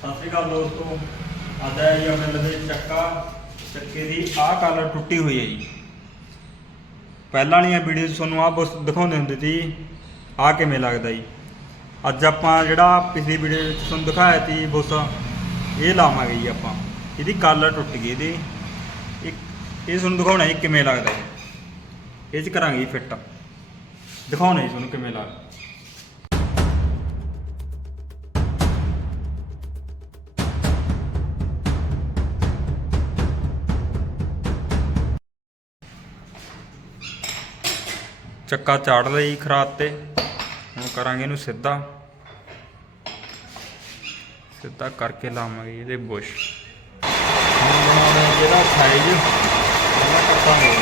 सत श्री अकाल दोस्तों, अज है जी अपने लगे चक्का। चक्के की आह कलर टुटी हुई है जी। पहला वाली वीडियो तुहानूं आह बुश दिखाते होंगे सी आह किवें लगदा जी। अज आपां जिहड़ा पिछली वीडियो तुहानूं दिखाया सी बुश ये लावांगे जी। आपां इहदी कलर टुट गई इहदी ये तुहानूं दिखाउणा जी किवें लगदा है। इह च करांगे जी फिट, दिखाउणा जी तुहानूं किवें लगदा। चक्का चाड़ लिया जी खरात ते, हुण करांगे इहनूं सीधा सीधा करके लावांगे इहदे बुश। हुण बनाउणा जिहड़ा साइज पहिलां कट्टांगे।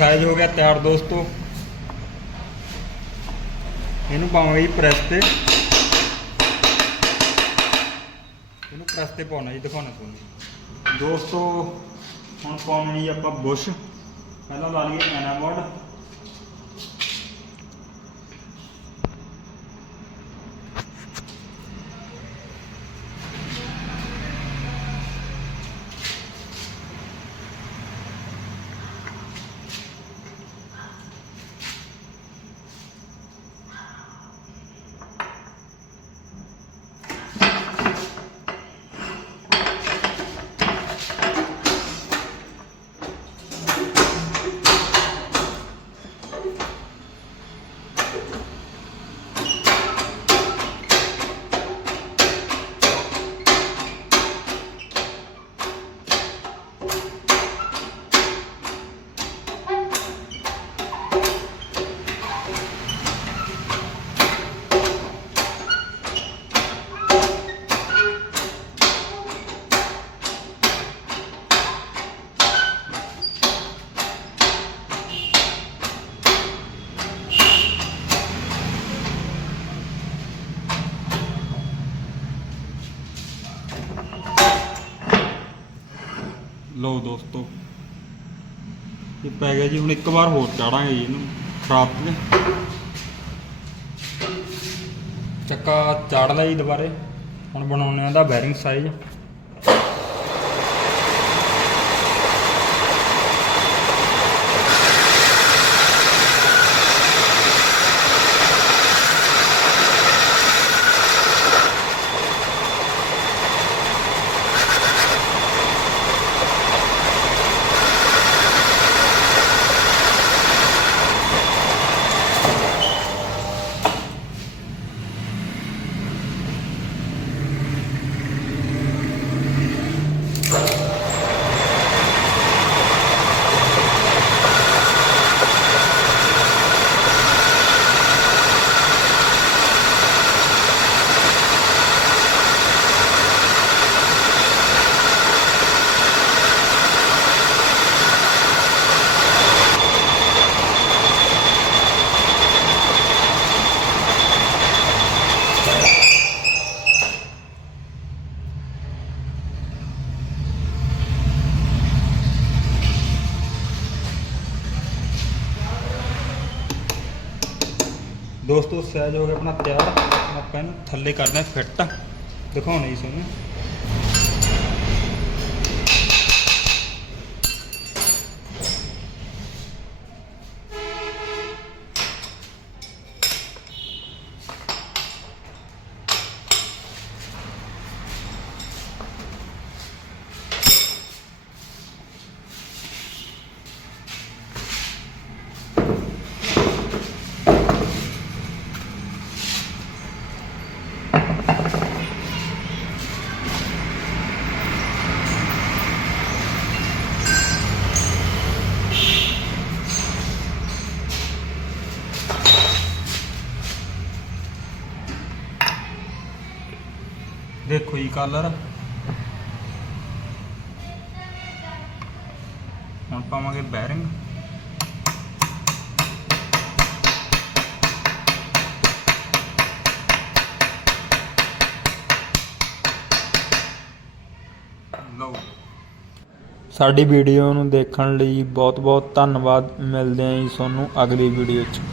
साइज हो गया तैयार दोस्तों। इनू पावांगे जी प्रेस ते, इनू प्रेस ते पाउणा जी, दिखाउणा तुहानूं दोस्तों। हुण पाउणे जी आपां बुश, पहलां ला लईए एनामोड। लो दोस्तों ये पै गया जी। हुण एक बार होर चाढ़ांगे जी इहनूं खरात ते। चक्का चाड़ लिया जी दोबारे। हुण बनाउणे इहदा बैरिंग साइज। दोस्तों साइज हो गया अपना तैयार। आप थले करना फिट, दिखाने जी तुहानूं। ਦੇਖੋ ਜੀ ਕਲਰ। ਹੁਣ ਪਾਵਾਂਗੇ ਬੈਰਿੰਗ। ਲਓ, ਸਾਡੀ ਵੀਡੀਓ ਨੂੰ ਦੇਖਣ ਲਈ ਬਹੁਤ ਬਹੁਤ ਧੰਨਵਾਦ। ਮਿਲਦੇ ਹਾਂ ਜੀ ਤੁਹਾਨੂੰ ਅਗਲੀ ਵੀਡੀਓ 'ਚ।